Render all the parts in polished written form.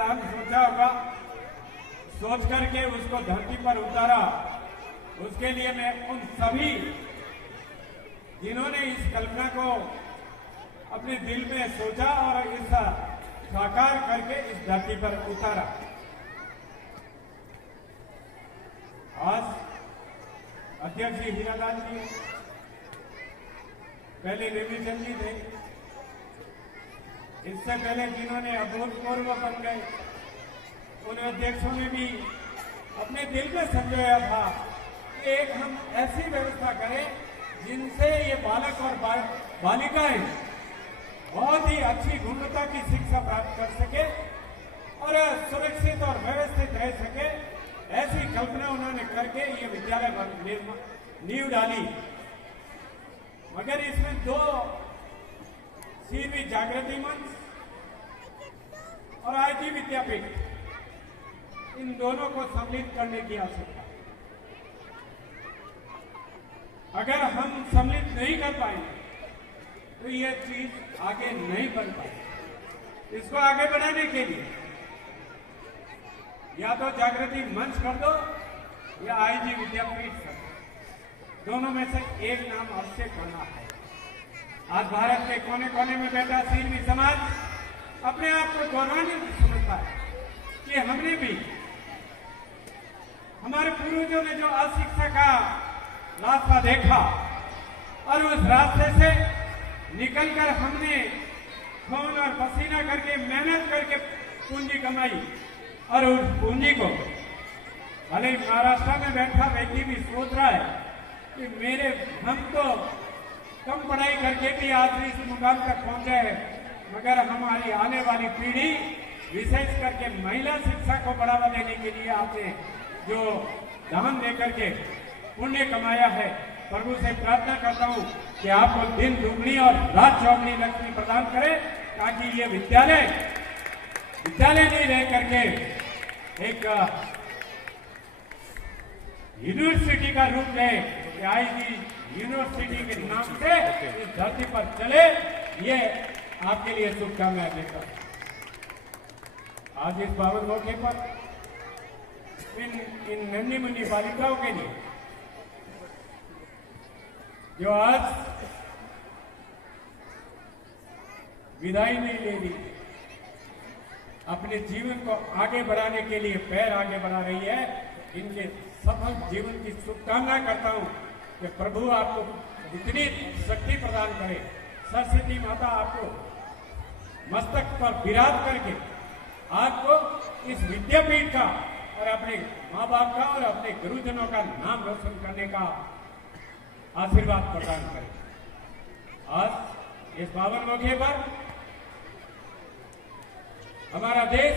Plan सोचा होगा, सोच करके उसको धरती पर उतारा। उसके लिए मैं उन सभी जिन्होंने इस कल्पना को अपने दिल में सोचा और इस साकार करके इस धरती पर उतारा। आज अध्यक्ष जी हीरालाल जी, पहले रविचंद जी थे, इससे पहले जिन्होंने अभूतपूर्व बन गए, उन अध्यक्षों ने भी अपने दिल में समझाया था कि एक हम ऐसी व्यवस्था करें जिनसे ये बालक और बालिकाएं बहुत ही अच्छी गुणवत्ता की शिक्षा प्राप्त कर सके और सुरक्षित और व्यवस्थित रह सके। ऐसी कल्पना उन्होंने करके ये विद्यालय नींव डाली। मगर इसमें दो सीवी जागृति मंच और आईटी विद्यापीठ, इन दोनों को सम्मिलित करने की आवश्यकता। अगर हम सम्मिलित नहीं कर पाएंगे तो ये चीज आगे नहीं बढ़ पाएगी। इसको आगे बढ़ाने के लिए या तो जागृति मंच कर दो या आईजी विद्यापीठ कर दो, दोनों में से एक नाम अवश्य करना है। आज भारत के कोने कोने में बैठा सीरवी समाज अपने आप को गौरवान्वित समझता है कि हमने भी, हमारे पूर्वजों ने जो अशिक्षा का रास्ता देखा और उस रास्ते से निकलकर हमने खून और पसीना करके मेहनत करके पूंजी कमाई और उस पूंजी को भले महाराष्ट्र में बैठा व्यक्ति भी सोच रहा है कि हम तो कम पढ़ाई करके भी आज इस मुकाम तक पहुंचे हैं, मगर हमारी आने वाली पीढ़ी, विशेष करके महिला शिक्षा को बढ़ावा देने के लिए आपने जो दान देकर के पुण्य कमाया है, प्रभु से प्रार्थना करता हूं कि आपको दिन दुगनी और रात चौगनी लक्ष्मी प्रदान करे, ताकि ये विद्यालय नहीं रह करके एक यूनिवर्सिटी का रूप ले, आईजी यूनिवर्सिटी के नाम से इस धरती पर चले। ये आपके लिए शुभकामनाएं देता हूं। आज इस पावन मौके पर इन नन्ही मुन्नी बालिकाओं के लिए जो आज विदाई नहीं ले रही, अपने जीवन को आगे बढ़ाने के लिए पैर आगे बढ़ा रही है, इनके सफल जीवन की शुभकामना करता हूं कि प्रभु आपको इतनी शक्ति प्रदान करे, सरस्वती माता आपको मस्तक पर विराज करके आपको इस विद्यापीठ का और अपने माँ बाप का और अपने गुरुजनों का नाम रोशन करने का आशीर्वाद प्रदान करे। आज इस पावन मौके पर हमारा देश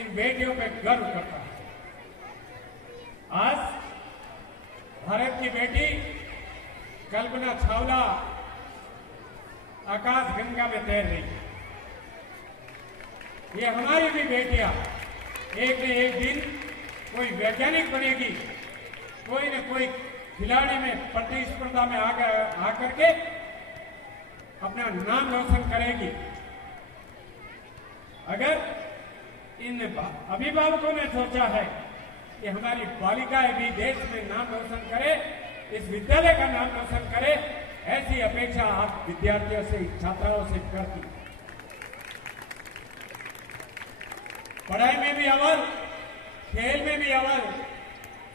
इन बेटियों पर गर्व करता है। आज भारत की बेटी कल्पना चावला आकाश गंगा में तैर रही है। ये हमारी भी बेटियां एक न एक दिन कोई वैज्ञानिक बनेगी, कोई न कोई खिलाड़ी में प्रतिस्पर्धा में आकर के अपना नाम रोशन करेगी। अगर इन अभिभावकों ने सोचा है कि हमारी बालिकाएं भी देश में नाम रोशन करे, इस विद्यालय का नाम रोशन करे, ऐसी अपेक्षा आप विद्यार्थियों से, छात्राओं से करती। पढ़ाई में भी अव्वल, खेल में भी अव्वल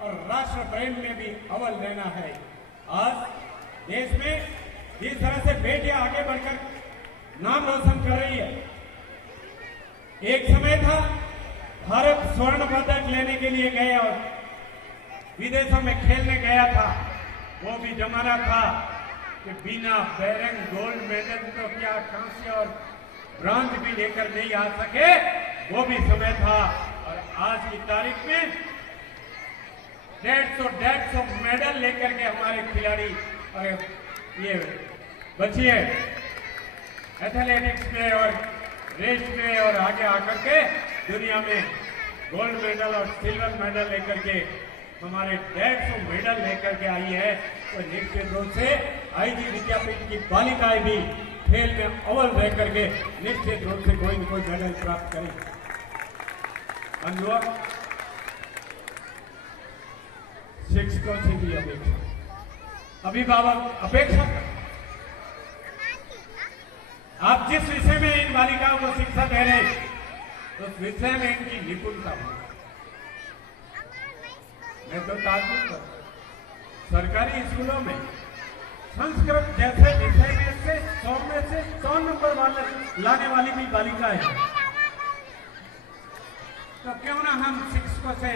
और राष्ट्र प्रेम में भी अव्वल रहना है। आज देश में जिस तरह से बेटियां आगे बढ़कर नाम रोशन कर रही है, एक समय था भारत स्वर्ण पदक लेने के लिए गए और विदेशों में खेलने गया था। वो भी जमाना था कि बिना बैरंग गोल्ड मेडल तो क्या कांस्य और ब्रॉन्ज भी लेकर नहीं आ सके, वो भी समय था। और आज की तारीख में 150 मेडल लेकर के हमारे खिलाड़ी और ये बचिए एथलेटिक्स में और रेस में और आगे आकर के दुनिया में गोल्ड मेडल और सिल्वर मेडल लेकर के हमारे 150 मेडल लेकर के आई है। तो निश्चित रूप से आईजी विद्यापीठ की बालिकाएं भी खेल में अव्वल रह करके निश्चित रूप से कोई न कोई मेडल प्राप्त करें। बंधुओं, शिक्षकों से भी अपेक्षा, अभिभावक अपेक्षा करते हैं। आप जिस विषय में इन बालिकाओं को शिक्षा दे रहे हैं, उस विषय में इनकी निपुणता हो। मैं तो ताजुब करता हूं, सरकारी स्कूलों में संस्कृत जैसे विषय में से 100 नंबर वाले लाने वाली भी बालिकाएं हैं। तो क्यों ना हम शिक्षकों से,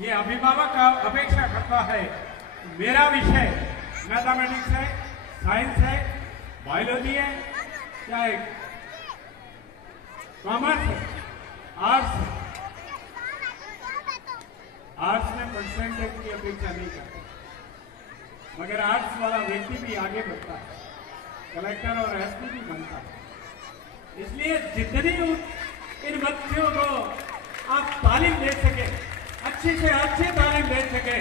ये अभिभावक अपेक्षा करता है, मेरा विषय मैथमेटिक्स है, साइंस है, बायोलॉजी है, चाहे कॉमर्स है, आर्ट्स है, आर्ट्स में परसेंटेज की अपेक्षा नहीं करता, मगर आर्ट्स वाला व्यक्ति भी आगे बढ़ता है, कलेक्टर और एसपी भी बनता है। इसलिए जितनी इन बच्चों को आप तालीम दे सके, अच्छी से अच्छी तालीम दे सके।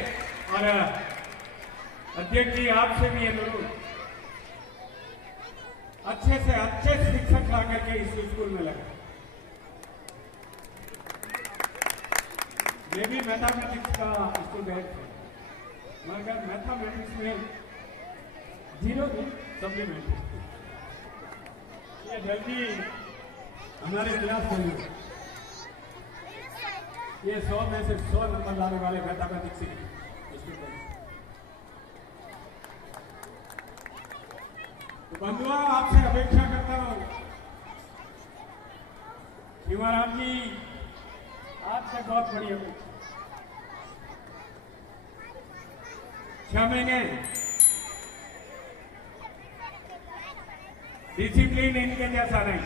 और अध्यक्ष जी, आपसे भी अनुरोध, अच्छे से अच्छे शिक्षक ला करके इस स्कूल में लगा। मैं भी मैथमेटिक्स का स्टूडेंट हूं, मगर मैथमेटिक्स में 0 भी सप्लीमेंट्री। ये जल्दी हमारे क्लास में ये 100 में से 100 नंबर लाने वाले मैथमेटिक्स स्टूडेंट। तो बंधुओं, आपसे अपेक्षा करता हूं, शिवराम जी, आपसे बहुत बड़ी अपेक्षा। 6 महीने डिसिप्लिन इनके जैसा नहीं।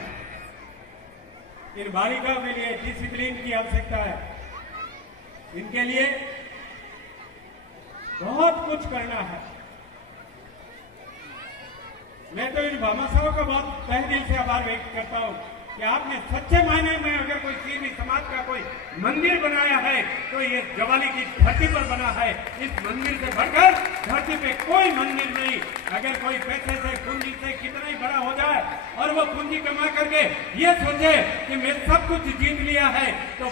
इन बालिकाओं के लिए डिसिप्लिन की आवश्यकता है। इनके लिए बहुत कुछ करना है। मैं तो इन भामाशाहों का बहुत तहे दिल से आभार व्यक्त करता हूं कि आपने सच्चे मायने में अगर कोई सीधी समाज का कोई मंदिर बनाया है तो ये जवाली की धरती पर बना है। इस मंदिर से बढ़कर धरती पे कोई मंदिर नहीं। अगर कोई पैसे से, पूंजी से कितना ही बड़ा हो जाए और वो पूंजी कमा करके ये सोचे कि मैं सब कुछ जीत लिया है, तो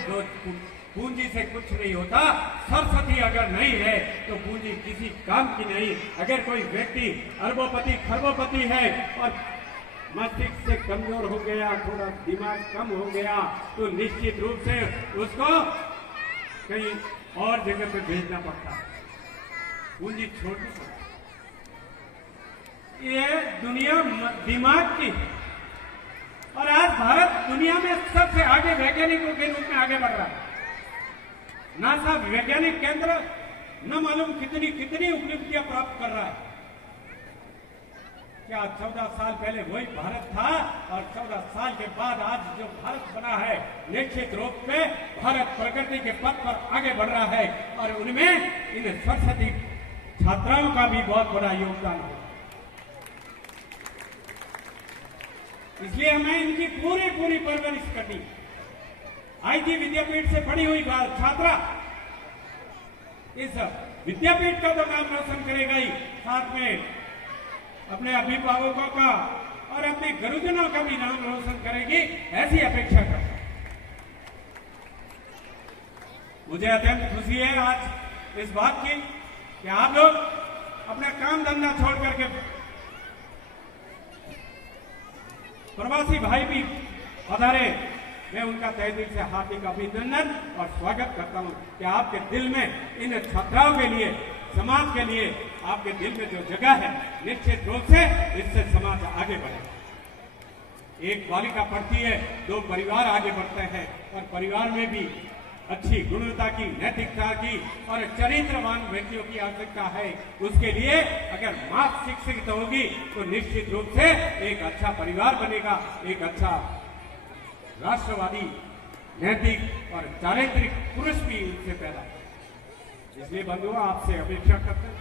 पूंजी से कुछ नहीं होता। सरस्वती अगर नहीं है तो पूंजी किसी काम की नहीं। अगर कोई व्यक्ति अरबोपति खरबोपति है और मस्तिष्क से कमजोर हो गया, थोड़ा दिमाग कम हो गया, तो निश्चित रूप से उसको कहीं और जगह पे भेजना पड़ता है, पूंजी छोड़नी पड़ती। ये दुनिया दिमाग की है और आज भारत दुनिया में सबसे आगे वैज्ञानिकों के रूप में आगे बढ़ रहा है। नासा वैज्ञानिक केंद्र न मालूम कितनी कितनी उपलब्धियां प्राप्त कर रहा है। क्या 14 साल पहले वही भारत था और 14 साल के बाद आज जो भारत बना है, निश्चित रूप से भारत प्रगति के पथ पर आगे बढ़ रहा है और उनमें इन सरस्वती छात्राओं का भी बहुत बड़ा योगदान है। इसलिए हमें इनकी पूरी पूरी परवरिश करनी। आईजी विद्यापीठ से पढ़ी हुई छात्रा इस विद्यापीठ का तो नाम रोशन करेगा ही, साथ में अपने अभिभावकों का और अपने गुरुजनों का भी नाम रोशन करेगी, ऐसी अपेक्षा करता हूं। मुझे अत्यंत खुशी है आज इस बात की कि आप लोग अपना काम धंधा छोड़ करके, प्रवासी भाई भी पधारे, मैं उनका तहे दिल से हार्दिक अभिनंदन और स्वागत करता हूं कि आपके दिल में इन छात्राओं के लिए, समाज के लिए आपके दिल में जो जगह है, निश्चित रूप से इससे समाज आगे बढ़ेगा। एक बालिका पढ़ती है, 2 परिवार आगे बढ़ते हैं और परिवार में भी अच्छी गुणवत्ता की, नैतिकता की और चरित्रवान व्यक्तियों की आवश्यकता है। उसके लिए अगर मां शिक्षित होगी तो निश्चित रूप से एक अच्छा परिवार बनेगा, एक अच्छा राष्ट्रवादी, नैतिक और चारित्रिक पुरुष भी उससे पैदा होगा। इसलिए बंधुओं, आपसे अपेक्षा करते हैं,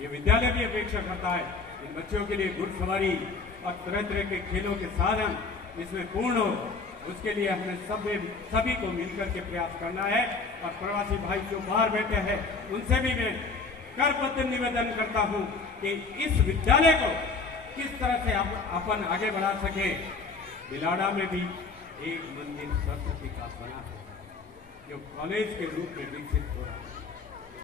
ये विद्यालय भी अपेक्षा करता है इन बच्चों के लिए घुड़सवारी और तरह तरह के खेलों के साधन इसमें पूर्ण हो। उसके लिए हमें सभी को मिलकर के प्रयास करना है। और प्रवासी भाई जो बाहर बैठे हैं उनसे भी मैं करबद्ध निवेदन करता हूं कि इस विद्यालय को किस तरह से अपन आगे बढ़ा सके। बिलाड़ा में भी एक मंदिर सरस्वती का बना है। कॉलेज के रूप में विकसित हो रहा है।